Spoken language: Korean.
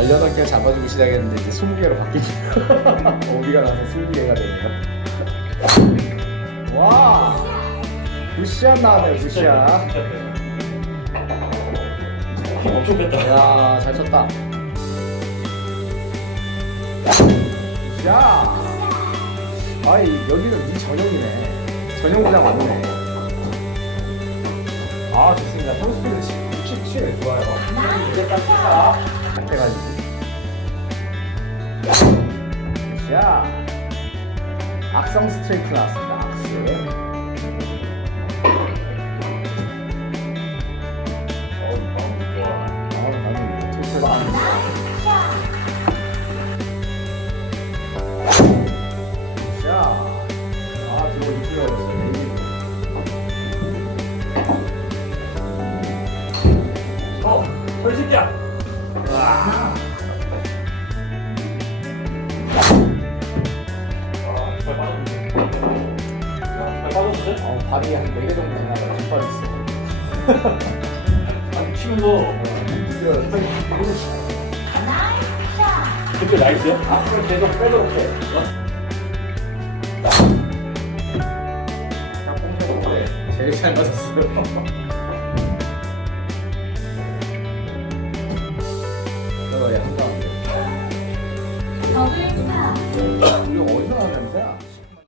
18개 잡아주고 시작했는데 이제 20개로 바뀝니다. 오비가 나서 20개가 되네요. 와! 굿샷 나왔네요, 굿샷. 힘 엄청 뺐다. 야, 잘 쳤다. 야! 아이, 여기는 네 전용이네. 전용구장 맞네. 아, 좋습니다. 토스피드 67 좋아요. 이제 딱 치사. 자, 악성 스트레이트 나왔습니다. 악스. 아, 아. 어, 솔직이야. 와. 있어요? 어, 발이 한 4개 정도 되나 봐요. 족발 있어. 아니, 치는 어, 거. 그때 나이스요? 아, 앞으로 계속 빼도 오케이. 딱 공격으로 제일 잘 맞았어요. 우리 어디서 나는 냄새야?